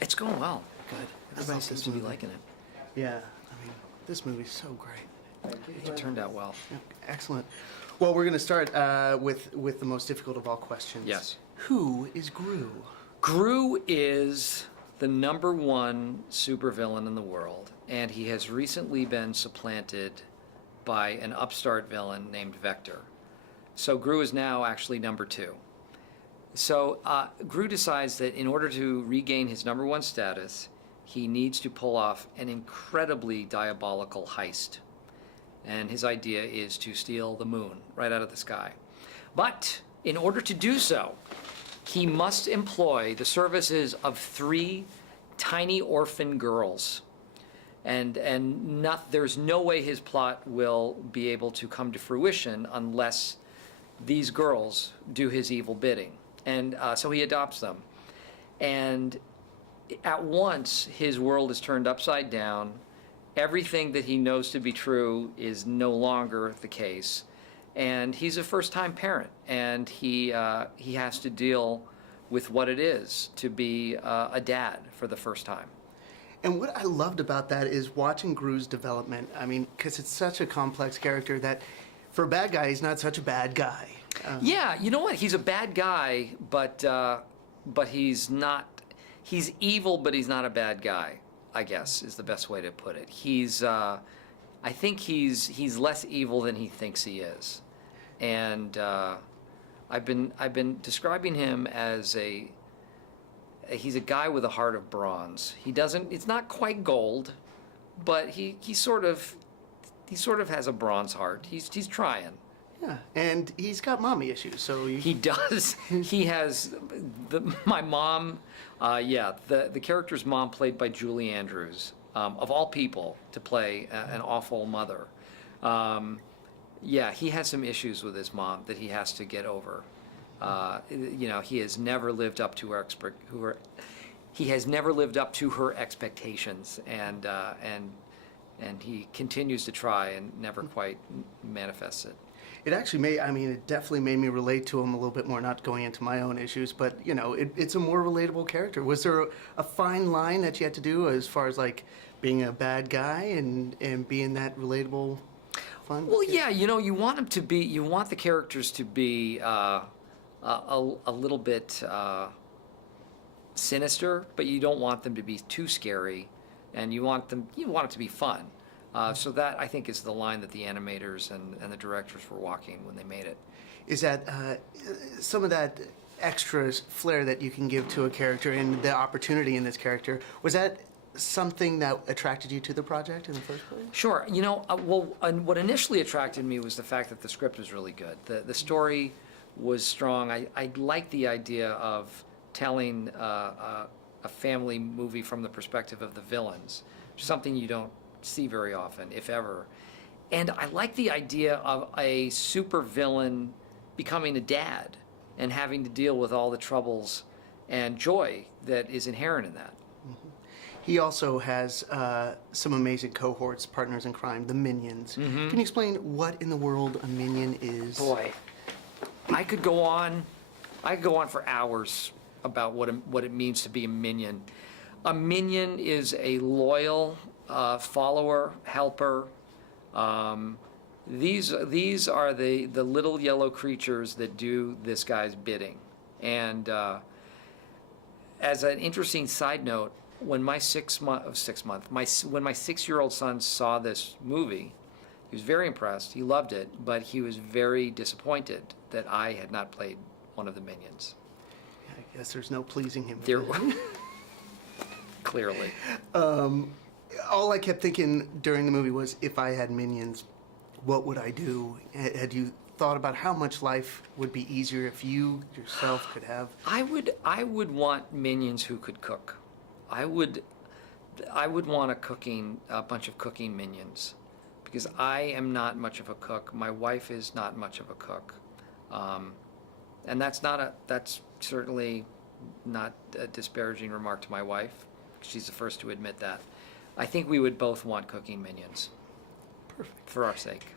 It's going well. Good. Everybody seems to be movie. liking it. Yeah, I mean, this movie's so great. It turned out well. Yeah, excellent. Well, we're going to start with the most difficult of all questions. Yes. Who is Gru? Gru is the #1 supervillain in the world, and he has recently been supplanted by an upstart villain named Vector. So Gru is now actually #2. So Gru decides that in order to regain his #1 status, he needs to pull off an incredibly diabolical heist. And his idea is to steal the moon right out of the sky. But in order to do so, he must employ the services of 3 tiny orphan girls. And there's no way his plot will be able to come to fruition unless these girls do his evil bidding. And so he adopts them. And at once, his world is turned upside down. Everything that he knows to be true is no longer the case. And he's a first-time parent, and he has to deal with what it is to be a dad for the first time. And what I loved about that is watching Gru's development. I mean, because it's such a complex character that for a bad guy, he's not such a bad guy. Yeah, you know what? He's a bad guy, but he's not. He's evil, but he's not a bad guy, I guess, is the best way to put it. I think he's less evil than he thinks he is, and I've been describing him as he's a guy with a heart of bronze. It's not quite gold, but he sort of has a bronze heart. He's trying. Yeah, and he's got mommy issues, so He does. He has my mom. The character's mom, played by Julie Andrews, of all people to play an awful mother. He has some issues with his mom that he has to get over. He has never lived up to her expectations, and he continues to try and never quite manifests it. it actually it definitely made me relate to him a little bit more, not going into my own issues, but, it's a more relatable character. Was there a fine line that you had to do as far as, like, being a bad guy and being that relatable, fun? Well, yeah, you want the characters to be a little bit sinister, but you don't want them to be too scary, and you want it to be fun. So that, I think, is the line that the animators and the directors were walking when they made it. Is that some of that extra flair that you can give to a character and the opportunity in this character, was that something that attracted you to the project in the first place? Sure. What initially attracted me was the fact that the script was really good. The story was strong. I liked the idea of telling a family movie from the perspective of the villains, something you don't see very often, if ever. And I like the idea of a super villain becoming a dad and having to deal with all the troubles and joy that is inherent in that. Mm-hmm. He also has some amazing cohorts, partners in crime, the Minions. Mm-hmm. Can you explain what in the world a Minion is? Boy, I could go on for hours about what it means to be a minion. A minion is a loyal follower, helper. These are the little yellow creatures that do this guy's bidding. And as an interesting side note, when my 6-year-old son saw this movie, he was very impressed. He loved it, but he was very disappointed that I had not played one of the minions. I guess there's no pleasing him. Clearly. All I kept thinking during the movie was, if I had minions, what would I do? Had you thought about how much life would be easier if you yourself could have? I would want minions who could cook. I would want a bunch of cooking minions, because I am not much of a cook. My wife is not much of a cook, and that's certainly not a disparaging remark to my wife. She's the first to admit that. I think we would both want cooking minions. Perfect. For our sake.